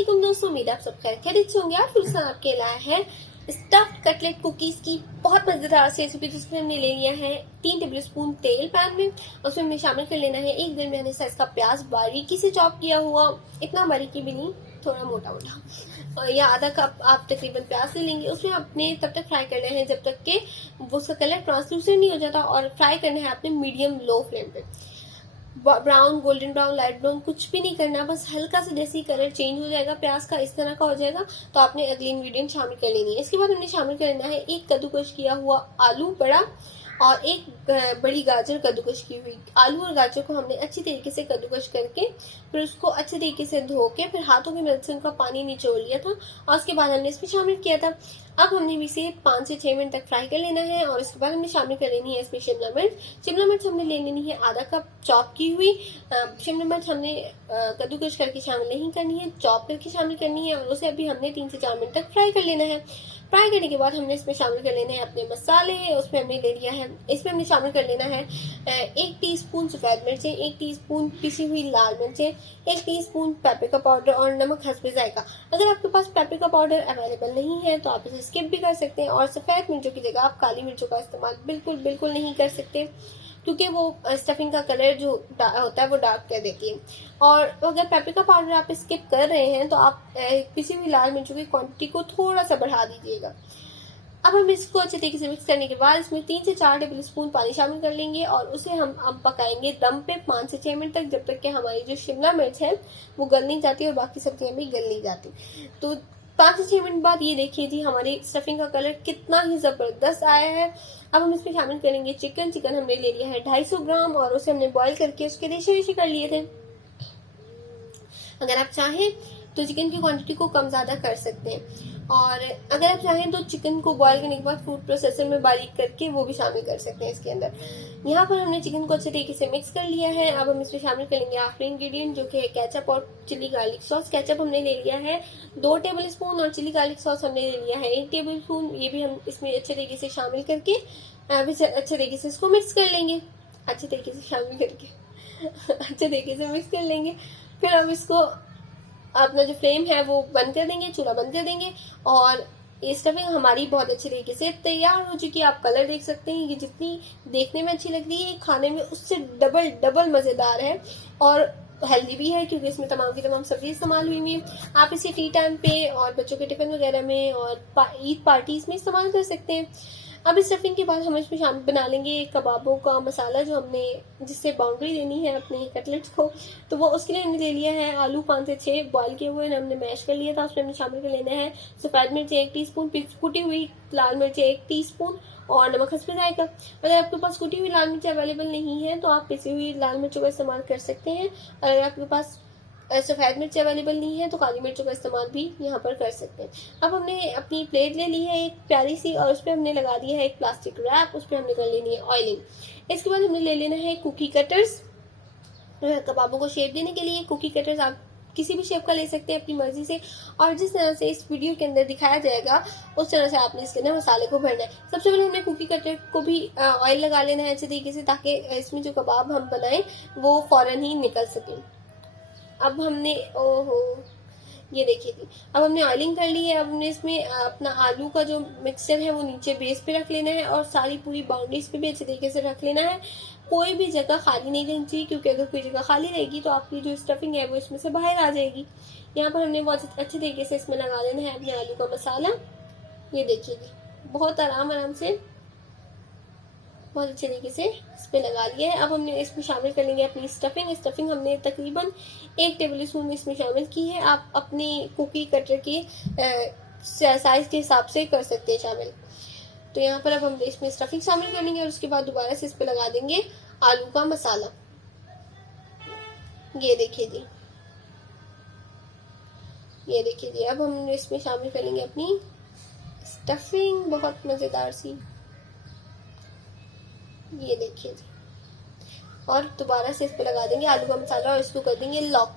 अस्सलाम दोस्तों, उम्मीद आप सब खैरियत से होंगे। आज फिर से आपके लाया है स्टफ्ड कटलेट कुकीज की बहुत मजेदार सी रेसिपी। जिसमें हमने ले लिया है 3 टेबल स्पून तेल पैन में। उसमें हमें शामिल कर लेना है एक दरमियाने साइज का प्याज बारीकी से चॉप किया हुआ, इतना बारीकी भी नहीं, थोड़ा मोटा मोटा, या आधा कप आप तकरीबन प्याज ले लेंगे। उसमें आपने तब तक फ्राई करना है जब तक कि उसका कलर ट्रांसलूसेंट नहीं हो जाता, और फ्राई करना है आपने मीडियम लो फ्लेम पे। Brown, golden brown, light brown कुछ भी नहीं करना, बस हल्का सा जैसे ही कलर चेंज हो जाएगा प्याज का, इस तरह का हो जाएगा तो आपने अगली इंग्रेडिएंट शामिल कर लेनी है। इसके बाद हमने शामिल करना है एक कद्दूकश किया हुआ आलू बड़ा, और एक बड़ी गाजर कद्दूकश की हुई। आलू और गाजर को हमने अच्छी तरीके से कद्दूकश करके फिर उसको अच्छे तरीके से धो के फिर हाथों की मदद से उनका पानी निचोड़ लिया था, और उसके बाद हमने इसमें शामिल किया था। अब हमने इसे 5 से 6 मिनट तक फ्राई कर लेना है, और इसके बाद हमने शामिल कर लेनी है इसमें शिमला मिर्च। शिमला मिर्च हमने ले लेनी है आधा कप चॉप की हुई। शिमला मिर्च हमने कद्दूकश करके शामिल नहीं करनी है, चॉप करके शामिल करनी है, और उसे अभी हमने 3 से 4 मिनट तक फ्राई कर लेना है। फ्राई करने के बाद हमने इसमें शामिल कर लेने हैं अपने मसाले। उसमें हमने ले लिया है, इसमें हमने शामिल कर लेना है 1 टीस्पून सफ़ेद मिर्चें, 1 टीस्पून पिसी हुई लाल मिर्चें, 1 टीस्पून पेपरिका पाउडर और नमक हस्बे जायका। अगर आपके पास पेपरिका पाउडर अवेलेबल नहीं है तो आप इसे स्किप भी कर सकते हैं, और सफ़ेद मिर्चों की जगह आप काली मिर्चों का इस्तेमाल बिल्कुल नहीं कर सकते, क्योंकि वो स्टफिंग का कलर जो होता है वो डार्क कर देती है। और अगर पेपरिका पाउडर आप स्किप कर रहे हैं तो आप पिसी हुई लाल मिर्चों की क्वांटिटी को थोड़ा सा बढ़ा दीजिएगा। अब हम इसको अच्छे तरीके से मिक्स करने के बाद इसमें 3 से 4 टेबल स्पून पानी शामिल कर लेंगे, और उसे हम पकाएंगे दम पे 5 से 6 मिनट तक, जब तक कि हमारी जो शिमला मिर्च है वो गल नहीं जाती और बाकी सब्जियां भी गल नहीं जाती। तो 5 से 6 मिनट बाद ये देखिए जी, हमारी स्टफिंग का कलर कितना ही जबरदस्त आया है। अब हम इसमें शामिल करेंगे चिकन। चिकन हमने ले लिया है 250 ग्राम, और उसे हमने बॉईल करके उसके रेशे कर लिए थे। अगर आप चाहें तो चिकन की क्वांटिटी को कम ज़्यादा कर सकते हैं, और अगर आप चाहें तो चिकन को बॉईल करने के बाद फूड प्रोसेसर में बारीक करके वो भी शामिल कर सकते हैं इसके अंदर। यहाँ पर हमने चिकन को अच्छे तरीके से मिक्स कर लिया है। अब हम इसमें शामिल करेंगे आखिरी इंग्रेडिएंट, जो कि है केचप और चिली गार्लिक सॉस। केचप हमने ले लिया है 2 टेबल स्पून, और चिली गार्लिक सॉस हमने ले लिया है 1 टेबल स्पून। ये भी हम इसमें अच्छे तरीके से शामिल करके अच्छे तरीके से इसको मिक्स कर लेंगे। अच्छे तरीके से शामिल करके अच्छे तरीके से मिक्स कर लेंगे। फिर हम इसको अपना जो फ्लेम है वो बंद कर देंगे, चूल्हा बंद कर देंगे, और ये स्टफिंग हमारी बहुत अच्छे तरीके से तैयार हो चुकी है। आप कलर देख सकते हैं, ये जितनी देखने में अच्छी लग रही है खाने में उससे डबल मज़ेदार है, और हेल्दी भी है, क्योंकि इसमें तमाम की तमाम सब्जी इस्तेमाल हुई है। आप इसे टी टाइम पे और बच्चों के टिफिन वगैरह में और ईद पार्टीज में इस्तेमाल कर सकते हैं। अब इस स्टफिंग के बाद हम इसमें शामिल बना लेंगे कबाबों का मसाला, जो हमने जिससे बाउंड्री देनी है अपने कटलेट्स को। तो वो उसके लिए हमने ले लिया है आलू 5 से 6 बॉईल किए हुए हमने मैश कर लिया था। उसमें हमने शामिल कर लेना है सफ़ेद मिर्च 1 टीस्पून, कुटी हुई लाल मिर्च 1 टीस्पून, और नमक हस्बे जायका। अगर आपके पास कुटी हुई लाल मिर्च अवेलेबल नहीं है तो आप पिसी हुई लाल मिर्चों का इस्तेमाल कर सकते हैं। अगर आपके पास सफ़ेद मिर्च अवेलेबल नहीं है तो काली मिर्चों का इस्तेमाल भी यहाँ पर कर सकते हैं। अब हमने अपनी प्लेट ले ली है एक प्यारी सी, और उस पर हमने लगा दिया है एक प्लास्टिक रैप। उस पर हमने कर लेनी है ऑयलिंग। इसके बाद हमने ले लेना है कुकी कटर्स। कबाबों को शेप देने के लिए कुकी कटर्स आप किसी भी शेप का ले सकते हैं अपनी मर्जी से, और जिस तरह से इस वीडियो के अंदर दिखाया जाएगा उस तरह से आपने इसके अंदर मसाले को भरना है। सबसे पहले हमने कुकी कटर को भी ऑयल लगा लेना है अच्छे तरीके से, ताकि इसमें जो कबाब हम बनाएं वो फौरन ही निकल सके। अब हमने ये देखिए थी, अब हमने ऑयलिंग कर ली है। अब हमने इसमें अपना आलू का जो मिक्सचर है वो नीचे बेस पे रख लेना है, और सारी पूरी बाउंड्रीज पे भी अच्छे तरीके से रख लेना है। कोई भी जगह खाली नहीं रहनी चाहिए, क्योंकि अगर कोई जगह खाली रहेगी तो आपकी जो स्टफिंग है वो इसमें से बाहर आ जाएगी। यहाँ पर हमने बहुत अच्छे तरीके से इसमें लगा लेना है अपने आलू का मसाला। ये देखिए बहुत आराम से बहुत अच्छे तरीके से इस पर लगा लिया है। अब हमने इसमें शामिल कर लेंगे अपनी स्टफिंग। स्टफिंग हमने तकरीबन 1 टेबल स्पून इसमें शामिल की है। आप अपने कुकी कटर के साइज के हिसाब से कर सकते हैं शामिल। तो यहाँ पर अब हम इसमें स्टफिंग शामिल कर लेंगे, और उसके बाद दोबारा से इस पर लगा देंगे आलू का मसाला। ये देखिए जी, ये देखिए जी। अब हम इसमें शामिल करेंगे अपनी स्टफिंग, बहुत मज़ेदार सी। ये देखिए जी, और दोबारा से इस पे लगा देंगे आलू का मसाला, और इसको कर देंगे लॉक।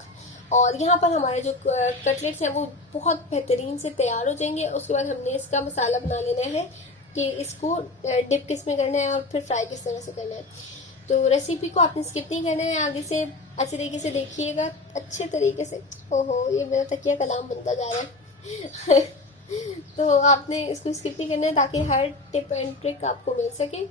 और यहाँ पर हमारे जो कटलेट्स हैं वो बहुत बेहतरीन से तैयार हो जाएंगे। उसके बाद हमने इसका मसाला बना लेना है कि इसको डिप किस में करना है और फिर फ्राई किस तरह से करना है। तो रेसिपी को आपने स्किप नहीं करना है, आगे से अच्छे तरीके से देखिएगा, अच्छे तरीके से। ओहो, ये मेरा तकिया कलाम बनता जा रहा है। तो आपने इसको स्किप नहीं करना है ताकि हर टिप एंड ट्रिक आपको मिल सके।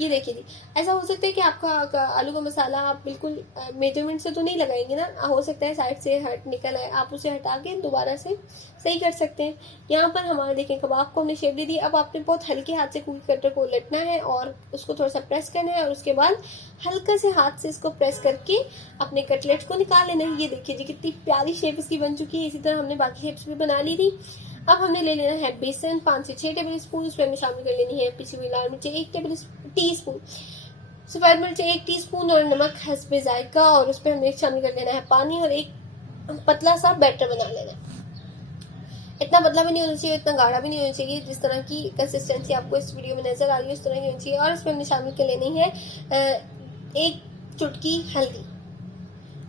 ये देखिए जी, ऐसा हो सकता है कि आपका आलू का मसाला आप बिल्कुल मेजरमेंट से तो नहीं लगाएंगे ना, हो सकता है साइड से हट निकल आए, आप उसे हटा के दोबारा से सही कर सकते हैं। यहाँ पर हमारे देखें कबाब को हमने शेप दे दी। अब आपने बहुत हल्के हाथ से कुकी कटर को उलटना है और उसको थोड़ा सा प्रेस करना है, और उसके बाद हल्का से हाथ से इसको प्रेस करके अपने कटलेट को निकाल लेना है। ये देखिए जी, कितनी प्यारी शेप इसकी बन चुकी है। इसी तरह हमने बाकी शेप्स भी बना ली थी। अब हमने ले लेना है बेसन 5 से 6 टेबल स्पून, उसमें हमें शामिल कर लेनी है पिसी हुई लाल मिर्च 1 टी स्पून, सफेद मिर्च 1 टीस्पून और नमक हस्बे जायका, और उस पर हमें शामिल कर लेना है पानी और एक पतला सा बैटर बना लेना है। इतना पतला भी नहीं होना चाहिए, इतना गाढ़ा भी नहीं होना चाहिए। जिस तरह की कंसिस्टेंसी आपको इस वीडियो में नजर आ रही है उस तरह की होनी चाहिए। और इसमें हमने शामिल कर लेनी है 1 चुटकी हल्दी।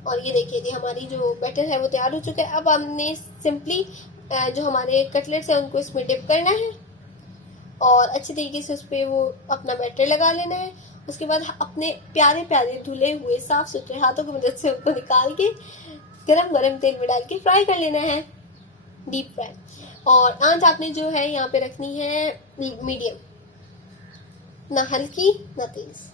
और ये देखिए जी, हमारी जो बैटर है वो तैयार हो चुका है। अब हमने सिंपली जो हमारे कटलेट्स हैं उनको इसमें डिप करना है और अच्छे तरीके से उस पर वो अपना बैटर लगा लेना है। उसके बाद अपने प्यारे प्यारे धुले हुए साफ सुथरे हाथों की मदद से उनको निकाल के गरम गरम तेल में डाल के फ्राई कर लेना है, डीप फ्राई। और आंच आपने जो है यहाँ पे रखनी है मीडियम, ना हल्की ना तेज।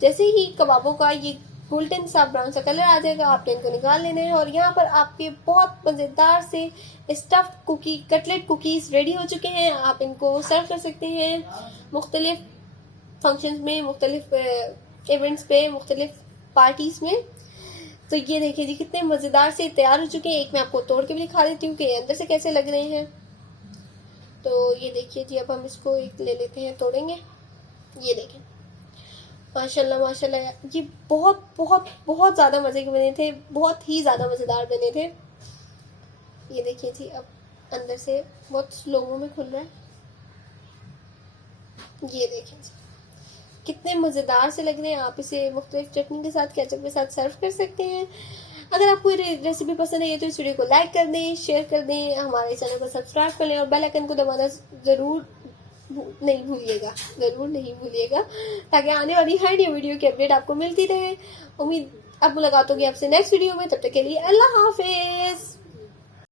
जैसे ही कबाबों का ये गोल्डन सा ब्राउन सा कलर आ जाएगा, आपने इनको निकाल लेना है। और यहाँ पर आपके बहुत मज़ेदार से stuffed cookie cutlet cookies ready हो चुके हैं। आप इनको सर्व कर सकते हैं मुख्तलिफ फंक्शंस में, मुख्तलिफ इवेंट्स पे, मुख्तलिफ पार्टीज़ में। तो ये देखिए जी, कितने मज़ेदार से तैयार हो चुके हैं। एक मैं आपको तोड़ के भी दिखा देती हूँ कि अंदर से कैसे लग रहे हैं। तो ये देखिए जी, अब हम इसको एक ले लेते हैं, तोड़ेंगे। ये देखें, माशाल्लाह माशाल्लाह, ये बहुत बहुत बहुत ज़्यादा मज़े के बने थे, बहुत ही ज़्यादा मज़ेदार बने थे। ये देखिए जी, अब अंदर से बहुत स्लोमो में खुल रहा है। ये देखें जी, कितने मज़ेदार से लग रहे हैं। आप इसे मुख्तलिफ चटनी के साथ, केचप के साथ सर्व कर सकते हैं। अगर आपको ये रेसिपी पसंद है तो इस वीडियो को लाइक कर दें, शेयर कर दें, हमारे चैनल को सब्सक्राइब कर लें और बेल आइकन को दबाना ज़रूर नहीं भूलिएगा ताकि आने वाली हर नई वीडियो की अपडेट आपको मिलती रहे। उम्मीद अब मुलाकात होगी आपसे नेक्स्ट वीडियो में। तब तक के लिए अल्लाह हाफिज़।